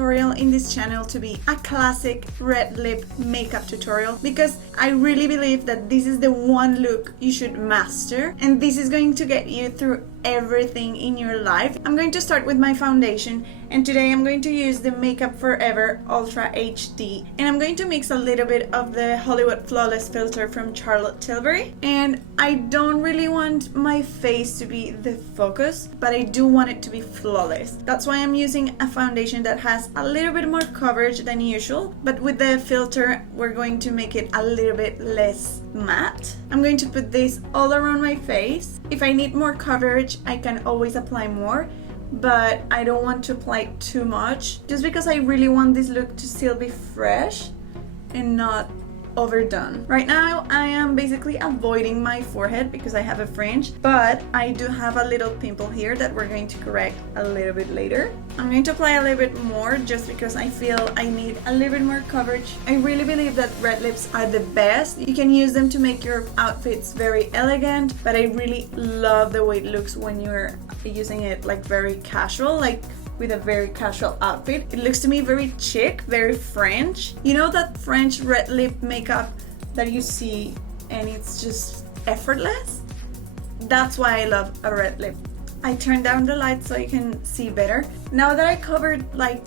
tutorial in this channel to be a classic red lip makeup tutorial because I really believe that this is the one look you should master, and this is going to get you through everything in your life. I'm going to start with my foundation, and today I'm going to use the Makeup Forever Ultra HD, and I'm going to mix a little bit of the Hollywood Flawless filter from Tilbury. And I don't really want my face to be the focus, but I do want it to be flawless. That's why I'm using a foundation that has a little bit more coverage than usual, but with the filter we're going to make it a little bit less matte. I'm going to put this all around my face. If I need more coverage, I can always apply more, but I don't want to apply too much just because I really want this look to still be fresh and not overdone. Right now I am basically avoiding my forehead because I have a fringe, but I do have a little pimple here that we're going to correct a little bit later. I'm going to apply a little bit more just because I feel I need a little bit more coverage. I really believe that red lips are the best. You can use them to make your outfits very elegant, but I really love the way it looks when you're using it like very casual, like with a very casual outfit. It looks to me very chic, very French. You know that French red lip makeup that you see and it's just effortless? That's why I love a red lip. I turned down the light so you can see better. Now that I covered like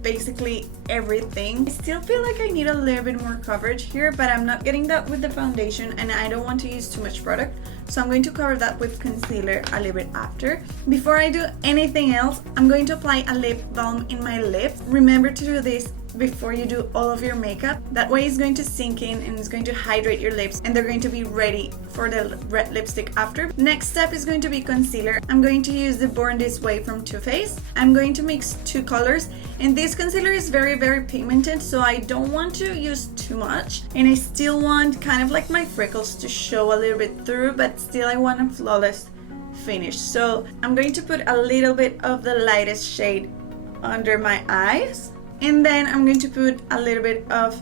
basically everything, I still feel like I need a little bit more coverage here, but I'm not getting that with the foundation and I don't want to use too much product, so I'm going to cover that with concealer a little bit after. Before I do anything else, I'm going to apply a lip balm in my lips. Remember to do this before you do all of your makeup. That way it's going to sink in and it's going to hydrate your lips and they're going to be ready for the red lipstick after. Next step is going to be concealer. I'm going to use the Born This Way from Too Faced. I'm going to mix two colors, and this concealer is very pigmented, so I don't want to use too much, and I still want kind of like my freckles to show a little bit through, but still I want a flawless finish. So I'm going to put a little bit of the lightest shade under my eyes, and then I'm going to put a little bit of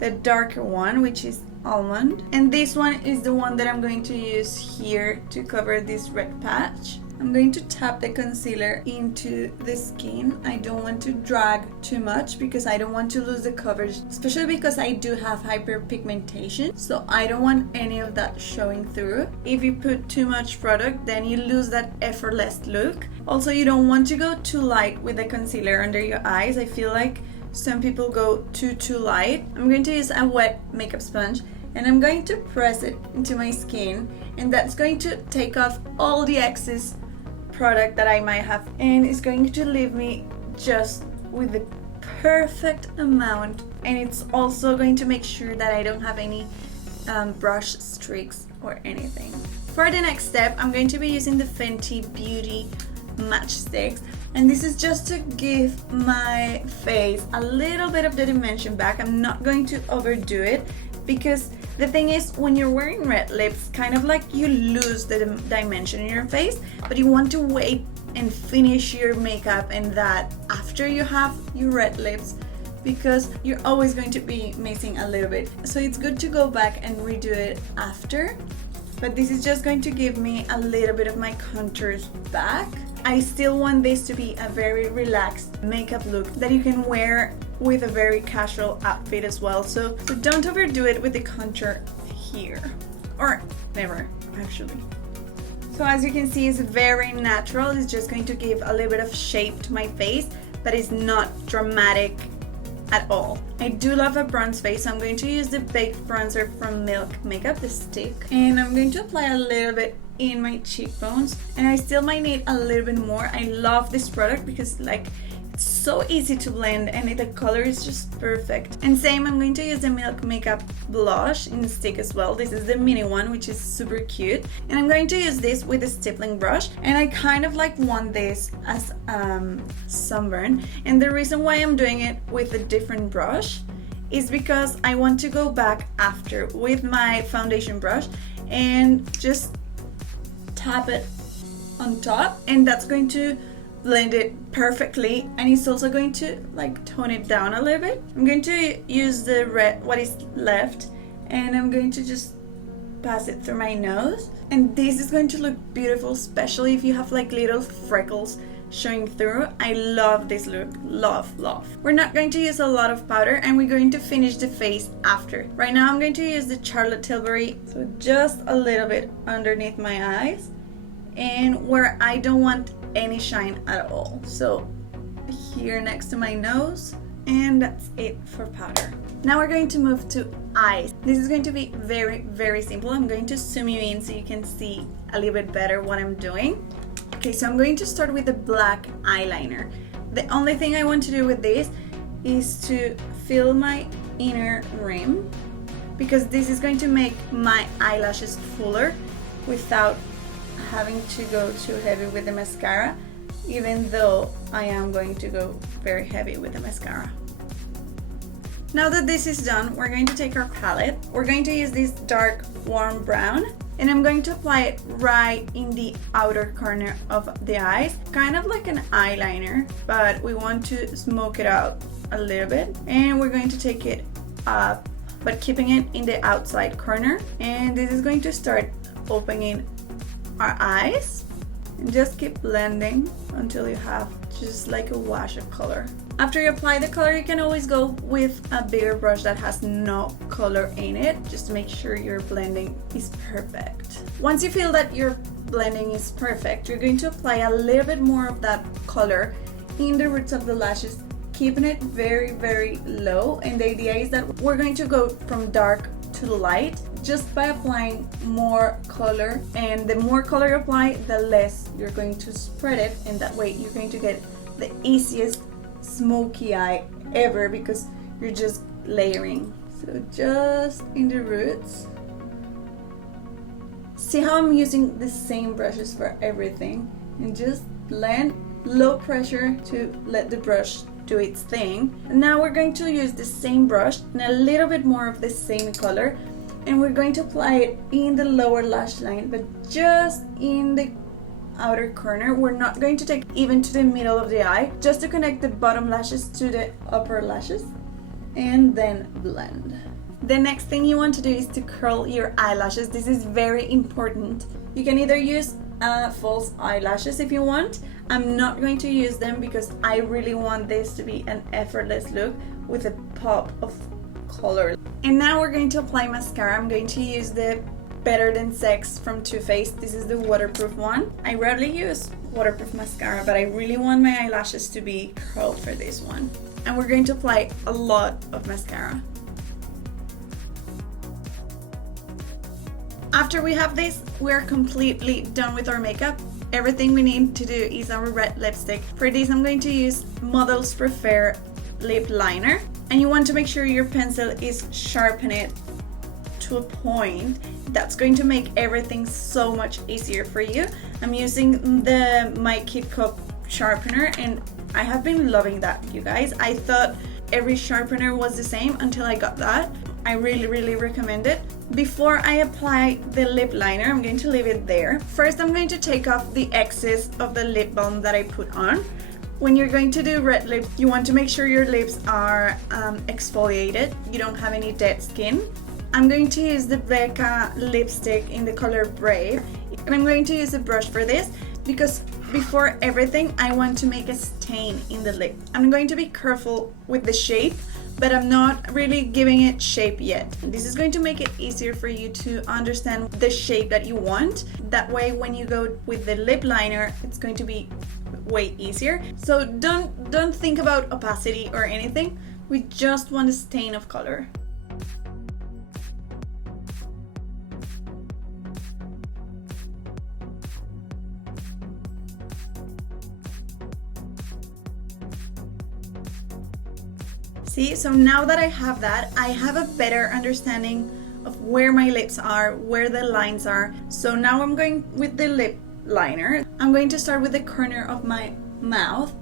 the darker one, which is Almond, and this one is the one that I'm going to use here to cover this red patch. I'm going to tap the concealer into the skin. I don't want to drag too much because I don't want to lose the coverage, especially because I do have hyperpigmentation, so I don't want any of that showing through. If you put too much product, then you lose that effortless look. Also, you don't want to go too light with the concealer under your eyes. I feel like some people go too light. I'm going to use a wet makeup sponge and I'm going to press it into my skin, and that's going to take off all the excess product that I might have, and it's going to leave me just with the perfect amount, and it's also going to make sure that I don't have any brush streaks or anything. For the next step, I'm going to be using the Fenty Beauty Matchsticks, and this is just to give my face a little bit of the dimension back. I'm not going to overdo it because the thing is, when you're wearing red lips, kind of like you lose the dimension in your face, but you want to wait and finish your makeup and that after you have your red lips, because you're always going to be missing a little bit. So it's good to go back and redo it after, but this is just going to give me a little bit of my contours back. I still want this to be a very relaxed makeup look that you can wear with a very casual outfit as well, so don't overdo it with the contour here, or never actually. So as you can see, it's very natural. It's just going to give a little bit of shape to my face, but it's not dramatic at all. I do love a bronze face, so I'm going to use the baked bronzer from Milk Makeup, the stick, and I'm going to apply a little bit in my cheekbones, and I still might need a little bit more. I love this product because like it's so easy to blend and the color is just perfect. And same, I'm going to use the Milk Makeup blush in the stick as well. This is the mini one, which is super cute, and I'm going to use this with a stippling brush, and I kind of like want this as sunburn, and the reason why I'm doing it with a different brush is because I want to go back after with my foundation brush and just tap it on top, and that's going to blend it perfectly, and it's also going to like tone it down a little bit. I'm going to use the red, what is left, and I'm going to just pass it through my nose, and this is going to look beautiful, especially if you have like little freckles showing through. I love this look, love, love. We're not going to use a lot of powder and we're going to finish the face after. Right now I'm going to use the Charlotte Tilbury, so just a little bit underneath my eyes and where I don't want any shine at all. So here next to my nose, and that's it for powder. Now we're going to move to eyes. This is going to be very, very simple. I'm going to zoom you in so you can see a little bit better what I'm doing. Okay, so I'm going to start with the black eyeliner. The only thing I want to do with this is to fill my inner rim, because this is going to make my eyelashes fuller without having to go too heavy with the mascara, even though I am going to go very heavy with the mascara. Now that this is done, we're going to take our palette. We're going to use this dark warm brown, and I'm going to apply it right in the outer corner of the eyes, kind of like an eyeliner, but we want to smoke it out a little bit. And we're going to take it up, but keeping it in the outside corner. And this is going to start opening our eyes. And just keep blending until you have just like a wash of color. After you apply the color, you can always go with a bigger brush that has no color in it, just to make sure your blending is perfect. Once you feel that your blending is perfect, you're going to apply a little bit more of that color in the roots of the lashes, keeping it very, very low. And the idea is that we're going to go from dark to light just by applying more color, and the more color you apply, the less you're going to spread it, and that way you're going to get the easiest smoky eye ever, because you're just layering. So just in the roots. See how I'm using the same brushes for everything, and just blend, low pressure to let the brush do its thing. Now we're going to use the same brush and a little bit more of the same color, and we're going to apply it in the lower lash line, but just in the outer corner. We're not going to take even to the middle of the eye, just to connect the bottom lashes to the upper lashes, and then blend. The next thing you want to do is to curl your eyelashes. This is very important. You can either use false eyelashes if you want. I'm not going to use them because I really want this to be an effortless look with a pop of color. And now we're going to apply mascara. I'm going to use the Better Than Sex from Too Faced. This is the waterproof one. I rarely use waterproof mascara, but I really want my eyelashes to be curled for this one. And we're going to apply a lot of mascara. After we have this, we're completely done with our makeup. Everything we need to do is our red lipstick. For this, I'm going to use Models Prefer lip liner, and you want to make sure your pencil is sharpened to a point. That's going to make everything so much easier for you. I'm using my KITCO sharpener, and I have been loving that, you guys. I thought every sharpener was the same until I got that. I really recommend it. Before I apply the lip liner, I'm going to leave it there. First, I'm going to take off the excess of the lip balm that I put on. When you're going to do red lips, you want to make sure your lips are exfoliated. You don't have any dead skin. I'm going to use the BECCA lipstick in the color Brave, and I'm going to use a brush for this because before everything I want to make a stain in the lip. I'm going to be careful with the shape, but I'm not really giving it shape yet. This is going to make it easier for you to understand the shape that you want. That way when you go with the lip liner, it's going to be way easier. So don't think about opacity or anything. We just want a stain of color. See, so now that I have that, I have a better understanding of where my lips are, where the lines are. So now I'm going with the lip liner. I'm going to start with the corner of my mouth.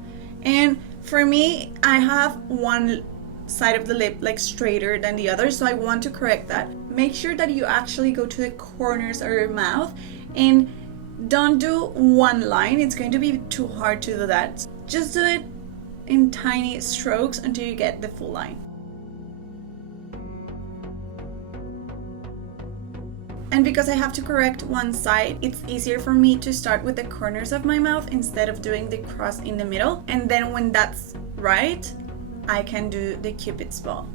And for me, I have one side of the lip like straighter than the other, so I want to correct that. Make sure that you actually go to the corners of your mouth and don't do one line. It's going to be too hard to do that. Just do it in tiny strokes until you get the full line. And because I have to correct one side, it's easier for me to start with the corners of my mouth instead of doing the cross in the middle. And then when that's right, I can do the Cupid's bow.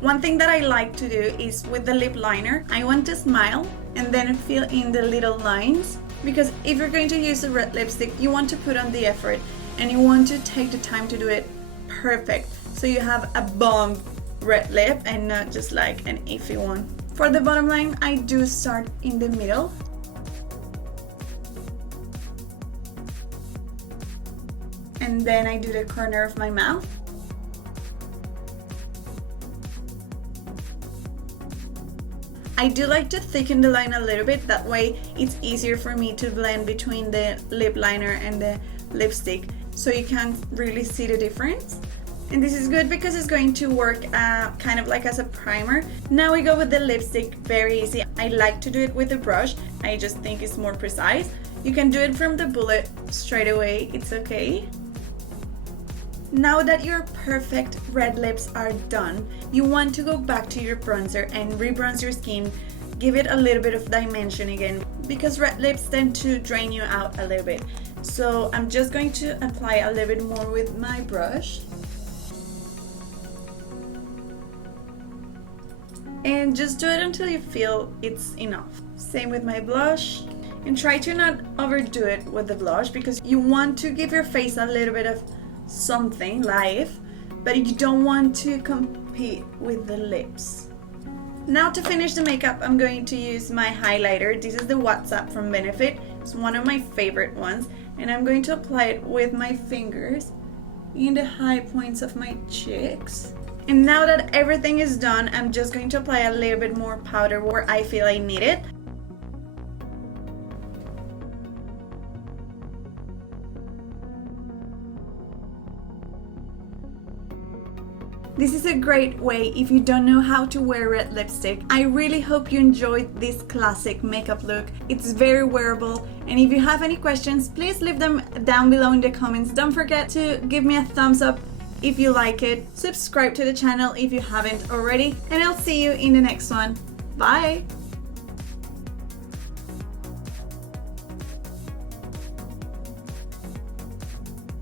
One thing that I like to do is with the lip liner, I want to smile and then fill in the little lines, because if you're going to use a red lipstick, you want to put on the effort and you want to take the time to do it perfect, so you have a bomb red lip and not just like an iffy one. For the bottom line, I do start in the middle. And then I do the corner of my mouth. I do like to thicken the line a little bit, that way it's easier for me to blend between the lip liner and the lipstick, so you can really see the difference. And this is good because it's going to work kind of like as a primer. Now we go with the lipstick, very easy. I like to do it with a brush, I just think it's more precise. You can do it from the bullet straight away, it's okay. Now that your perfect red lips are done, you want to go back to your bronzer and rebronze your skin. Give it a little bit of dimension again, because red lips tend to drain you out a little bit. So I'm just going to apply a little bit more with my brush. And just do it until you feel it's enough. Same with my blush. And try to not overdo it with the blush, because you want to give your face a little bit of something live, but you don't want to compete with the lips. Now to finish the makeup, I'm going to use my highlighter. This is the WhatsApp from Benefit. It's one of my favorite ones, and I'm going to apply it with my fingers in the high points of my cheeks. And now that everything is done, I'm just going to apply a little bit more powder where I feel I need it. This is a great way if you don't know how to wear red lipstick. I really hope you enjoyed this classic makeup look. It's very wearable, and if you have any questions, please leave them down below in the comments. Don't forget to give me a thumbs up if you like it. Subscribe to the channel if you haven't already, and I'll see you in the next one. Bye!